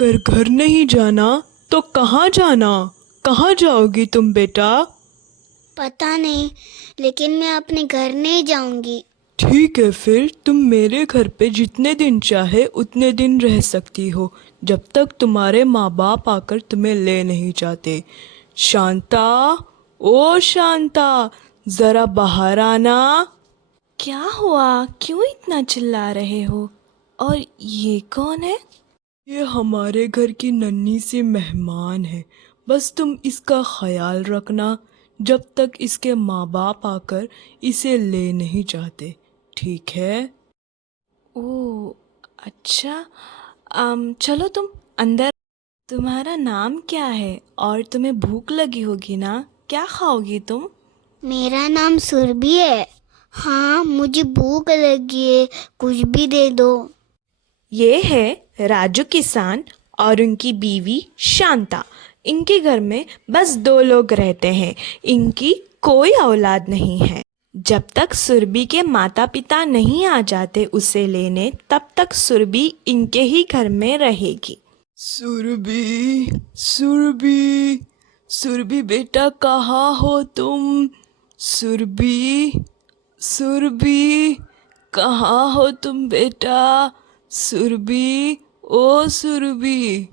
अगर घर नहीं जाना तो कहाँ जाना? कहाँ जाओगी तुम बेटा? पता नहीं, लेकिन मैं अपने घर नहीं जाऊंगी। ठीक है, फिर तुम मेरे घर पे जितने दिन चाहे उतने दिन रह सकती हो, जब तक तुम्हारे माँ बाप आकर तुम्हें ले नहीं जाते। शांता, ओ शांता, जरा बाहर आना। क्या हुआ? क्यों इतना चिल्ला रहे हो? और ये कौन है? ये हमारे घर की नन्ही सी मेहमान है। बस तुम इसका ख्याल रखना जब तक इसके माँ बाप आकर इसे ले नहीं जाते, ठीक है? ओह, अच्छा। चलो तुम अंदर। तुम्हारा नाम क्या है? और तुम्हें भूख लगी होगी ना? क्या खाओगी तुम? मेरा नाम सुरभि है। हाँ, मुझे भूख लगी है, कुछ भी दे दो। ये है राजू किसान और उनकी बीवी शांता। इनके घर में बस 2 लोग रहते हैं। इनकी कोई औलाद नहीं है। जब तक सुरभि के माता पिता नहीं आ जाते उसे लेने, तब तक सुरभि इनके ही घर में रहेगी। सुरभि, सुरभि, सुरभि बेटा, कहाँ हो तुम? सुरभि, सुरभि, कहाँ हो तुम बेटा? सुरभि, ओ सुरभि,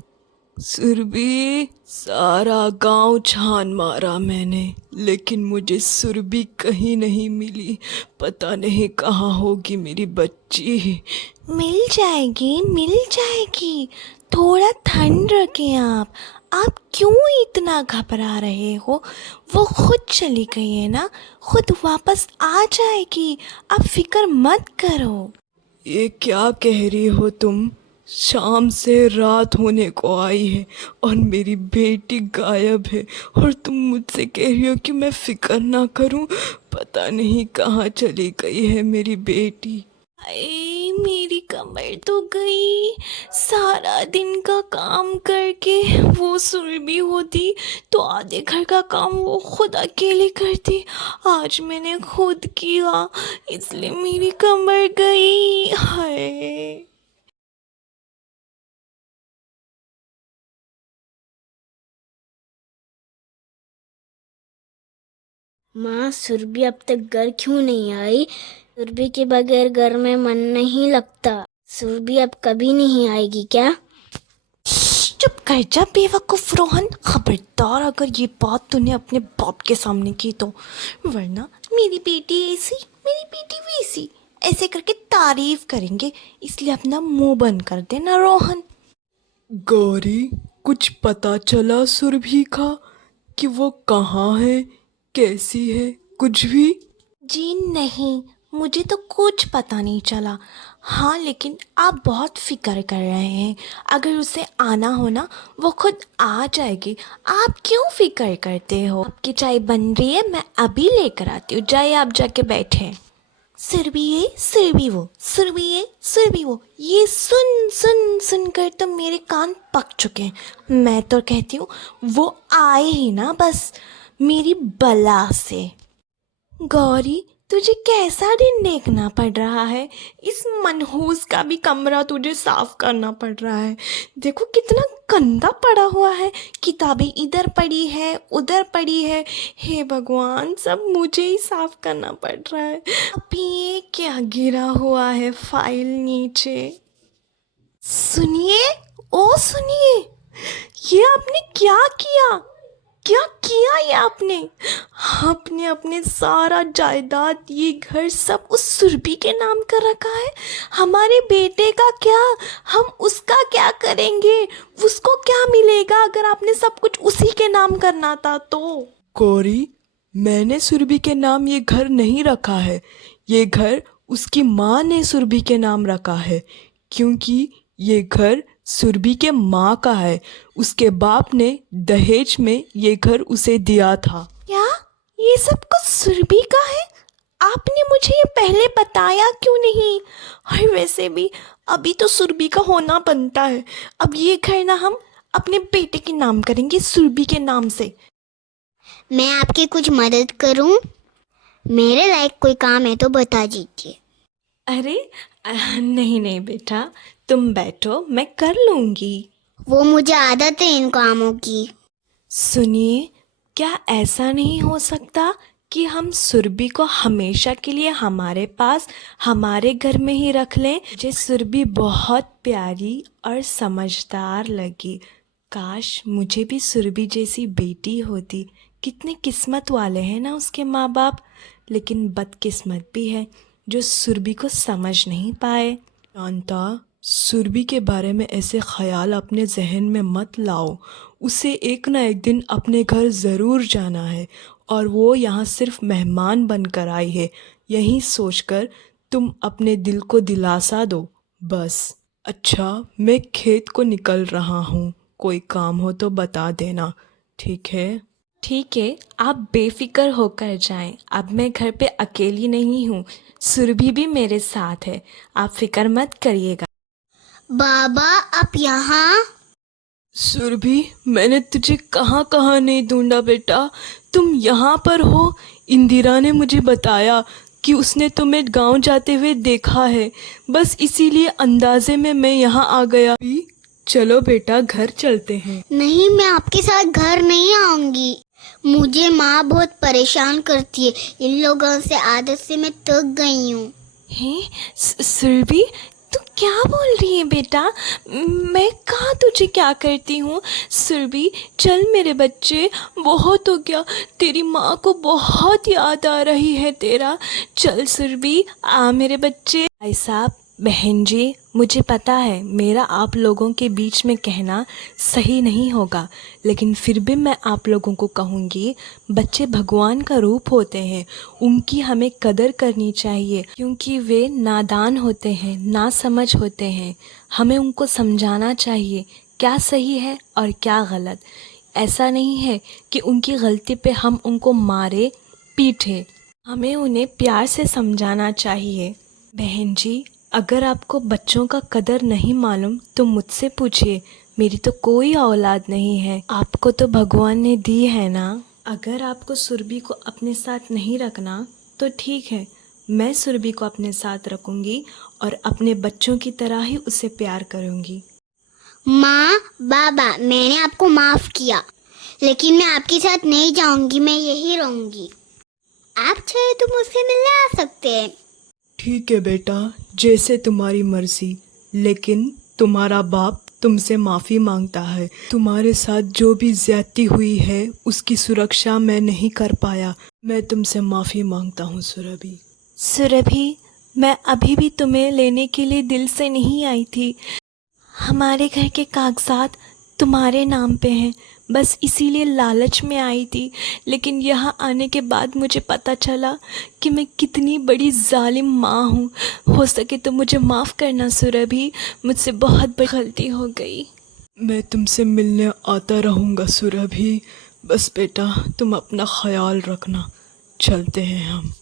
सुरभि, सारा गांव छान मारा मैंने, लेकिन मुझे सुरभि कहीं नहीं मिली। पता नहीं कहाँ होगी मेरी बच्ची। मिल जाएगी, मिल जाएगी। थोड़ा ठंड रखें आप क्यों इतना घबरा रहे हो? वो खुद चली गई है ना, खुद वापस आ जाएगी। आप फिक्र मत करो। ये क्या कह रही हो तुम? शाम से रात होने को आई है और मेरी बेटी गायब है, और तुम मुझसे कह रही हो कि मैं फिक्र ना करूं? पता नहीं कहाँ चली गई है मेरी बेटी। अरे मेरी कमर तो गई। सारा दिन का काम करके वो सुरभि होती तो आधे घर का काम वो खुद अकेले करती। आज मैंने खुद किया, इसलिए मेरी कमर गई। हाय। माँ, सुरभि अब तक घर क्यों नहीं आई? सुरभि के बगैर घर में मन नहीं लगता। सुरभि अब कभी नहीं आएगी क्या? चुप कर जा बेवकूफ रोहन। खबरदार अगर ये बात तूने अपने बाप के सामने की तो, वरना मेरी बेटी ऐसी, मेरी बेटी वैसी, ऐसे करके तारीफ करेंगे। इसलिए अपना मुंह बंद कर देना रोहन। गौरी, कुछ पता चला सुरभि का कि वो कहाँ है, कैसी है? कुछ भी? जी नहीं, मुझे तो कुछ पता नहीं चला। हाँ, लेकिन आप बहुत फिक्र कर रहे हैं। अगर उसे आना हो ना, वो खुद आ जाएगी। आप क्यों फिक्र करते हो? आपकी चाय बन रही है, मैं अभी लेकर आती हूँ। जाइए, आप जाके बैठे। सुरभि ये, सुरभि वो, सुरभि ये, सुरभि वो, ये सुन सुन सुनकर तो मेरे कान पक चुके हैं। मैं तो कहती हूँ वो आए ही ना, बस मेरी बला से। गौरी, तुझे कैसा दिन देखना पड़ रहा है? इस मनहूस का भी कमरा तुझे साफ करना पड़ रहा है। देखो कितना गंदा पड़ा हुआ है। किताबें इधर पड़ी है, उधर पड़ी है। हे भगवान, सब मुझे ही साफ करना पड़ रहा है। अब ये क्या गिरा हुआ है फाइल नीचे? सुनिए, ओ सुनिए, ये आपने क्या किया? क्या किया ये आपने? आपने अपने सारा जायदाद, ये घर सब उस सुरभि के नाम कर रखा है। हमारे बेटे का क्या? हम उसका क्या करेंगे? उसको क्या मिलेगा अगर आपने सब कुछ उसी के नाम करना था तो? गौरी, मैंने सुरभि के नाम ये घर नहीं रखा है। ये घर उसकी माँ ने सुरभि के नाम रखा है, क्योंकि ये घर सुरभि के माँ का है। उसके बाप ने दहेज में ये घर उसे दिया था। क्या ये सब कुछ सुरभि का है? आपने मुझे ये पहले बताया क्यों नहीं? और वैसे भी अभी तो सुरभि का होना बनता है। अब ये घर ना हम अपने बेटे के नाम करेंगे, सुरभि के नाम से। मैं आपकी कुछ मदद करूं? मेरे लायक कोई काम है तो बता दीजिए। अरे नहीं नहीं बेटा, तुम बैठो, मैं कर लूँगी। वो मुझे आदत है इन कामों की। सुनिए, क्या ऐसा नहीं हो सकता कि हम सुरभि को हमेशा के लिए हमारे पास हमारे घर में ही रख लें? मुझे सुरभि बहुत प्यारी और समझदार लगी। काश मुझे भी सुरभि जैसी बेटी होती। कितने किस्मत वाले हैं ना उसके माँ बाप। लेकिन बदकिस्मत भी है जो सुरभि को समझ नहीं पाए। शांता, सुरभि के बारे में ऐसे ख्याल अपने जहन में मत लाओ। उसे एक ना एक दिन अपने घर ज़रूर जाना है और वो यहाँ सिर्फ मेहमान बनकर आई है। यही सोचकर तुम अपने दिल को दिलासा दो बस। अच्छा, मैं खेत को निकल रहा हूँ, कोई काम हो तो बता देना, ठीक है? ठीक है, आप बेफिक्र होकर जाएं। अब मैं घर पे अकेली नहीं हूँ, सुरभि भी मेरे साथ है। आप फिक्र मत करिएगा। बाबा आप यहाँ? सुरभि, मैंने तुझे कहाँ कहाँ नहीं ढूंढा बेटा, तुम यहाँ पर हो। इंदिरा ने मुझे बताया कि उसने तुम्हें गांव जाते हुए देखा है, बस इसीलिए अंदाजे में मैं यहाँ आ गया। चलो बेटा, घर चलते हैं। नहीं, मैं आपके साथ घर नहीं आऊंगी। मुझे माँ बहुत परेशान करती है। इन लोगों से आदत से मैं थक गई हूँ। हैं? सुरभि, तू क्या बोल रही है बेटा? मैं कहाँ तुझे क्या करती हूँ? सुरभि, चल मेरे बच्चे, बहुत हो गया। तेरी माँ को बहुत याद आ रही है तेरा। चल सुरभि, आ मेरे बच्चे। भाई साहब, बहन जी, मुझे पता है मेरा आप लोगों के बीच में कहना सही नहीं होगा, लेकिन फिर भी मैं आप लोगों को कहूँगी, बच्चे भगवान का रूप होते हैं। उनकी हमें कदर करनी चाहिए क्योंकि वे नादान होते हैं, नासमझ होते हैं। हमें उनको समझाना चाहिए क्या सही है और क्या गलत। ऐसा नहीं है कि उनकी गलती पे हम उनको मारे पीटे। हमें उन्हें प्यार से समझाना चाहिए। बहन जी, अगर आपको बच्चों का कदर नहीं मालूम तो मुझसे पूछिए। मेरी तो कोई औलाद नहीं है, आपको तो भगवान ने दी है ना। अगर आपको सुरभि को अपने साथ नहीं रखना तो ठीक है, मैं सुरभि को अपने साथ रखूंगी और अपने बच्चों की तरह ही उसे प्यार करूंगी। माँ, बाबा, मैंने आपको माफ किया, लेकिन मैं आपके साथ नहीं जाऊंगी। मैं यही रहूंगी। आप चाहे तो मुझसे मिलने आ सकते हैं। ठीक है बेटा, जैसे तुम्हारी मर्जी, लेकिन तुम्हारा बाप तुमसे माफ़ी मांगता है। तुम्हारे साथ जो भी ज्यादती हुई है उसकी सुरक्षा मैं नहीं कर पाया। मैं तुमसे माफ़ी मांगता हूँ सुरभि। सुरभि, मैं अभी भी तुम्हें लेने के लिए दिल से नहीं आई थी। हमारे घर के कागजात तुम्हारे नाम पे हैं, बस इसीलिए लालच में आई थी। लेकिन यहाँ आने के बाद मुझे पता चला कि मैं कितनी बड़ी जालिम माँ हूँ। हो सके तो मुझे माफ़ करना सुरभि, मुझसे बहुत बड़ी गलती हो गई। मैं तुमसे मिलने आता रहूँगा सुरभि। बस बेटा, तुम अपना ख्याल रखना। चलते हैं हम।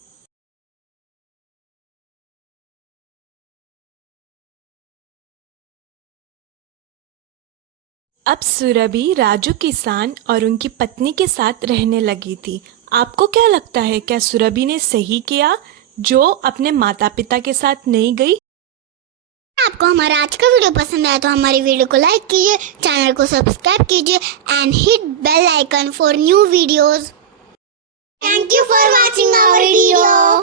अब सुरभि राजू किसान और उनकी पत्नी के साथ रहने लगी थी। आपको क्या लगता है, क्या सुरभि ने सही किया जो अपने माता पिता के साथ नहीं गई? आपको हमारा आज का वीडियो पसंद आया तो हमारी वीडियो को लाइक कीजिए, चैनल को सब्सक्राइब कीजिए and hit bell icon for new videos. Thank you for watching our video.